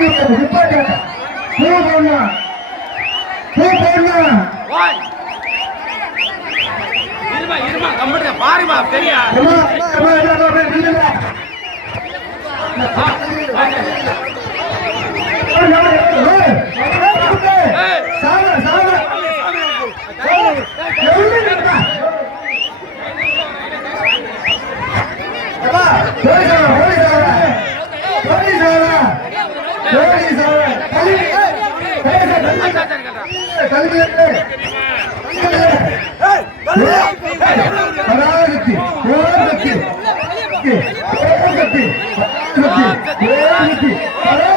பூ போடணும் பூ போடணும் ஓய் இருமா இருமா பாருமா பெரியா. Police police. போலீஸ் ஆளா.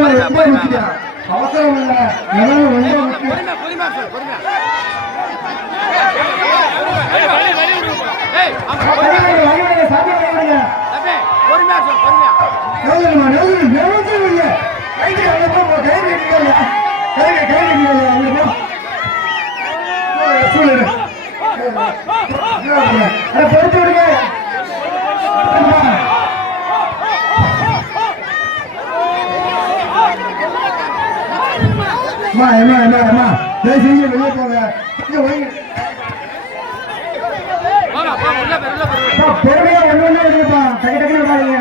பொறுமையா பொறுமையா அவசரம் இல்லை ரொம்ப முக்கியம் பொறுமையா சொல்லு பொறுமையா ஏய் ஆமா வாங்க, வாங்க, வாங்க, சாமி வாங்க. தம்பி பொறுமையா சொல்லு பொறுமையா நெல்லுமா, நெல்லு, நெல்லுச்சு இல்ல. கைக்கு அங்க போ, போ, கை கட்டிக்கல. கைக்கு, கை கட்டிக்கல, அங்க போ. போ, சூழ் எடு. அட, பொறுத்து விடுங்க. அம்மா. அம்மா, அம்மா, அம்மா, அம்மா. தயவு செஞ்சு வெளியே போங்க. பொறுமையா ஒண்ணு ஒண்ணா எடுங்கப்பா. டக்கு டக்குன்னு உட்காருங்க.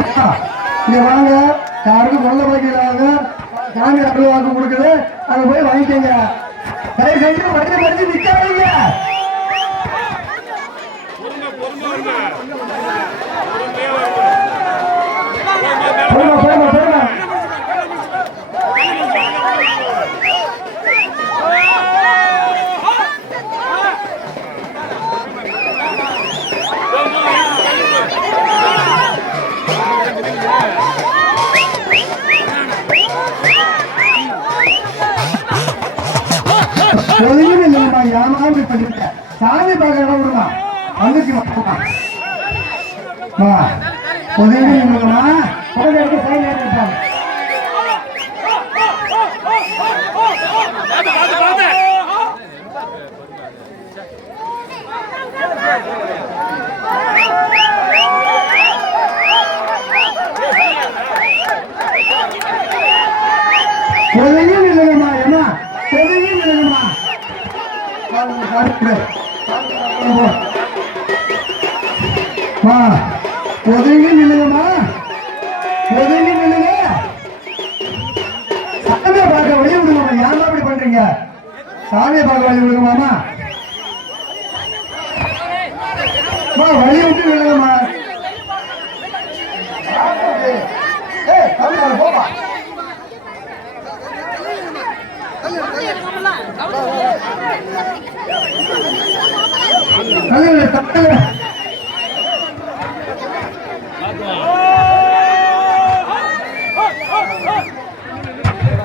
அம்மா இங்க வாங்க. யாருக்கும் கொள்ள வைக்கிறாங்க சாமி அருள் வாக்கு கொடுக்குது. அதை போய் வாங்கிக்கங்க. தயவு செஞ்சு வண்டி மடிச்சு நிக்காதீங்க. ஒதுங்கி இல்லையம்மா ஏமா இப்படி பண்ணிருக்க சாமி பார்க்க இடம் விடுமா? வந்துச்சு வா உதவி ஒதுங்கி உடனே எடுத்து சாமி சைன் Thank you. மா ஒதுங்கி நில்லுங்கம்மா ஒதுங்கி நில்லுங்க சாமியை பார்க்க வழி விடுங்கம்மா ஏன் அப்படி பண்றீங்க சாமியை பார்க்க வழி விடுங்கம்மாமா வழி விட்டு நில்லுங்கம்மா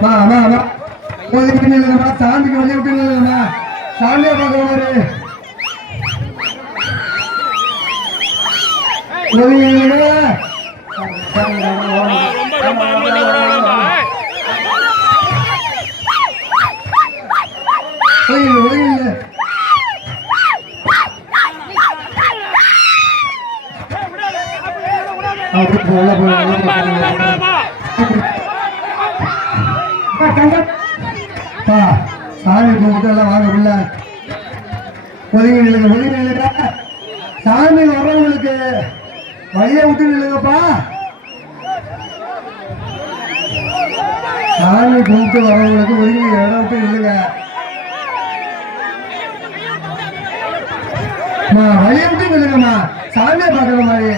வா வா வா. ஒதுங்கி நில்லுங்கம்மா சாமிக்கு வழி விட்டு நில்லுங்கம்மா சாமியை ஒதுங்கி நில்லுங்க உள்ள போ, உள்ள போ, உள்ள போ, உள்ள போ. அப்பா, தங்க. அப்பா, சாமி கும்பிட்டு எல்லாம் வாங்க உள்ள ஒதுங்கி நில்லுங்க ஒதுங்கி நில்லுங்க. சாமி வர்றவங்களுக்கு வழியை விட்டு நில்லுங்கப்பா. சாமி கும்பிட்டு வரவங்களுக்கு ஒதுங்கி இடம் விட்டு நில்லுங்க. வழியை விட்டு நில்லுங்கம்மா. சாமியை பார்க்குற மாதிரி.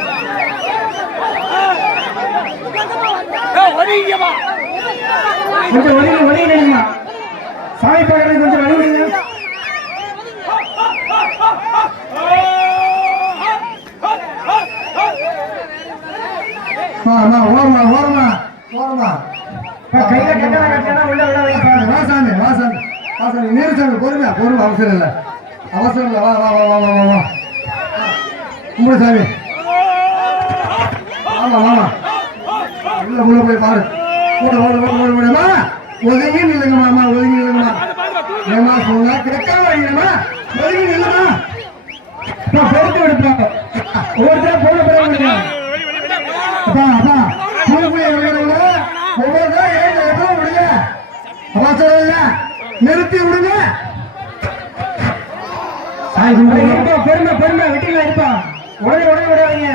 கொஞ்சம் வழி வழி நில்லுமா சாமி பார்க்கறது கொஞ்சம் வழி நில்லுங்க அம்மா ஓரமா ஓரமா ஓரமா. கையில கட்டணா உள்ள விட வைப்பாங்க வா சாமி வா சாமி. வா சாமி பொறுமையா பொறுமை அவசரம் இல்லை. அவசரம் இல்லை. வா வா வா வா வா வா வா. கும்பிடு சாமி. ஆமா ஆமா. உள்ள உள்ள போய் பாரு. ஓடு ஓடு ஓடு ஓடு ஓடுமா ஒதுங்கி நில்லுங்கம்மா அம்மா ஒதுங்கி நில்லுங்கம்மா ஏமா சொன்னா கிடைக்காம வரீங்கம்மா ஒதுங்கி நில்லுமா? நான் பொறுத்து விடுப்பா ஒவ்வொருத்தரும் போன பிறகு வெளி வெளி அப்பா அப்பா கூலிக்குள்ள ஏழு எவ்வளவு விடுங்க? நிறுத்தி விடுங்க. பெருமை பெருமை வெட்டில இருப்பா உடனே உடனே விடாதீங்க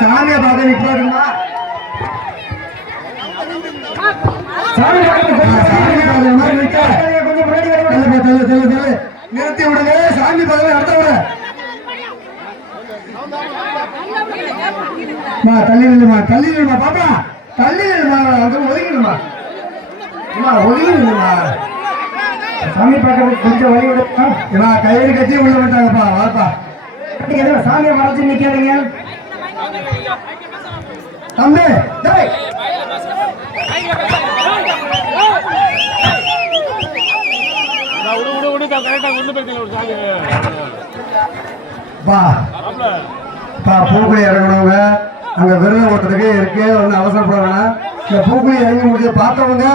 சாமியை பார்க்க நிப்பாட்டுமா சாமி பார்க்க சாமி பார்க்க மாதிரி நிக்க. கொஞ்சம் முன்னாடி வர விடுங்க. தள்ளு, நிறுத்தி விடுங்க. சாமி பகவான் அடுத்த விட மா தள்ளி நில்லுமா தள்ளி நில்லுமா பாப்பா. தள்ளி நில்லுமா? வந்து ஒதுங்கிடுமா அம்மா ஒதுங்கி சாமி பார்க்கறதுக்கு கொஞ்சம் வழி விடுமா இவா கயிறு கட்டி உள்ள விட்டாங்கப்பா வாப்பா. நீங்க எதுவும் சாமியை மறைச்சு நிக்காதீங்க தம்பி பூக்குழி இறங்கணுங்க அங்க விரதம் ஓட்டுறதுக்கு இருக்கு ஒன்றும் அவசரப்பட வேணாம் இந்த பூக்குழி இறங்கி முடிஞ்ச பார்த்தவங்க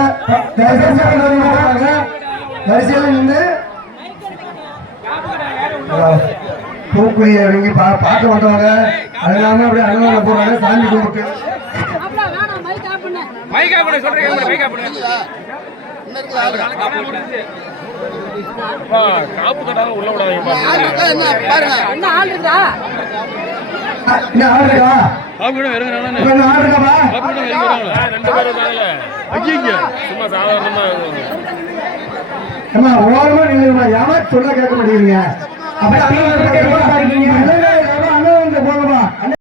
வரிசையில் நின்று பூக்குழி இறங்கி பா பார்க்க வந்தவங்க அது இல்லாம அப்படியே அனுமதி போறாங்க சாமி கும்பிட்டு மைக்கா பண்ண சொல்றீங்க மைக்கா பண்ண வா காப்பு கட்டாத உள்ள விடாதீங்க பாருங்க. என்ன? ஆள் இருக்கா? சும்மா சாதாரணமா அம்மா ஓரமா நில்லுமா யாமா சொல்ல கேட்க மாட்டேங்கிறீங்க. இருக்கீங்க